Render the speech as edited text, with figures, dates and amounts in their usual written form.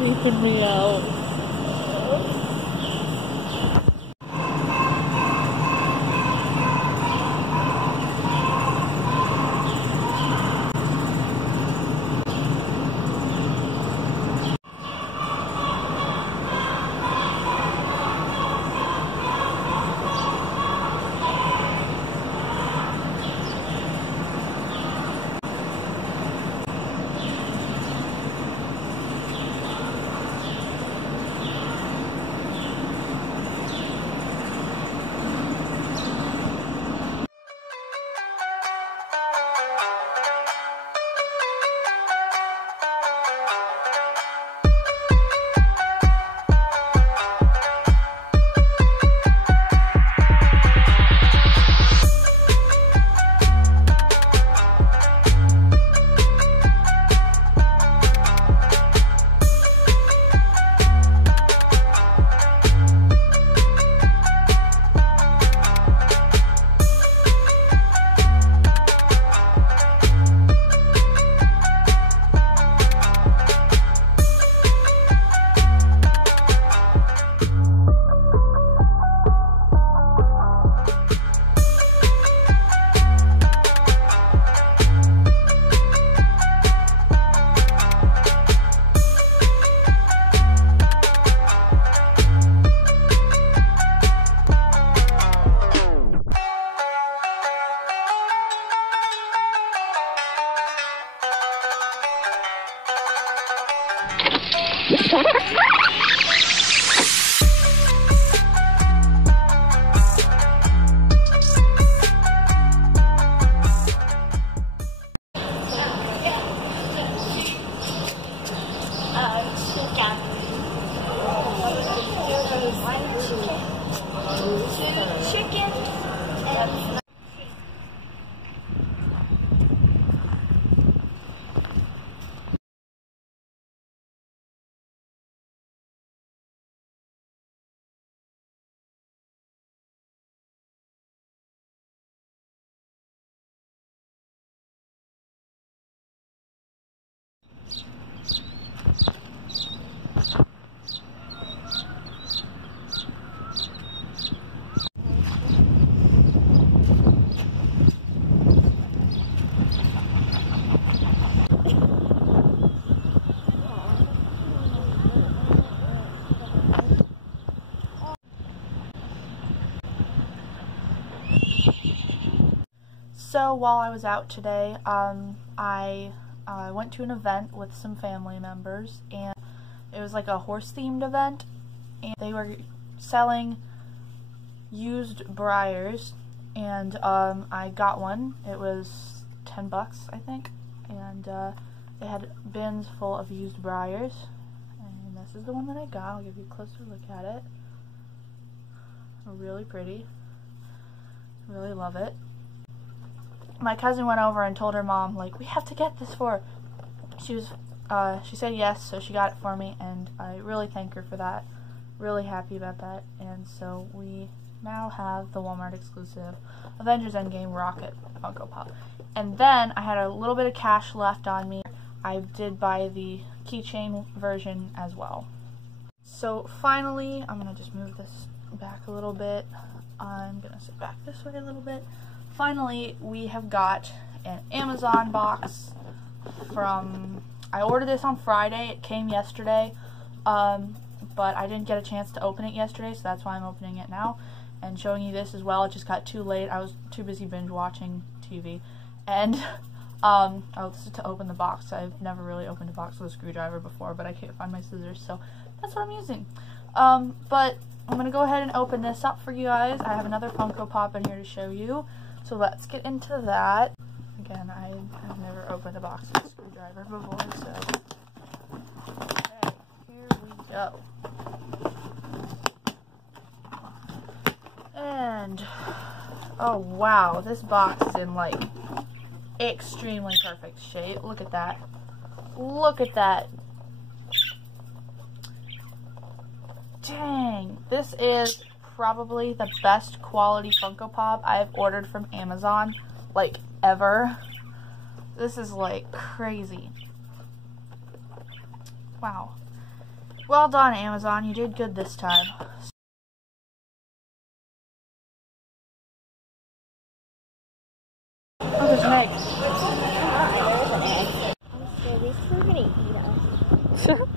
creeping me out. Chicken and So while I was out today, I went to an event with some family members, and it was like a horse-themed event, and they were selling used Breyers, and I got one. It was $10, I think, and they had bins full of used Breyers, and this is the one that I got. I'll give you a closer look at it. Really pretty. Really love it. My cousin went over and told her mom, like, we have to get this for her. She said yes, so she got it for me, and I really thank her for that. Really happy about that. And so we now have the Walmart exclusive Avengers Endgame Rocket Funko Pop. And then I had a little bit of cash left on me. I did buy the keychain version as well. So finally, I'm going to just move this back a little bit. I'm going to sit back this way a little bit. Finally, we have got an Amazon box from, I ordered this on Friday, it came yesterday, but I didn't get a chance to open it yesterday, so that's why I'm opening it now and showing you this as well. It just got too late, I was too busy binge watching TV, and to open the box. I've never really opened a box with a screwdriver before, but I can't find my scissors, so that's what I'm using. But I'm going to go ahead and open this up for you guys. I have another Funko Pop in here to show you. So let's get into that. Again, I've never opened a box with a screwdriver before, so. Okay, here we go. And, oh wow, this box is in like extremely perfect shape. Look at that. Look at that. Dang, this is probably the best quality Funko Pop I've ordered from Amazon, like, ever. This is, like, crazy. Wow. Well done, Amazon. You did good this time. Oh, there's an egg. I'm scared we're gonna eat us.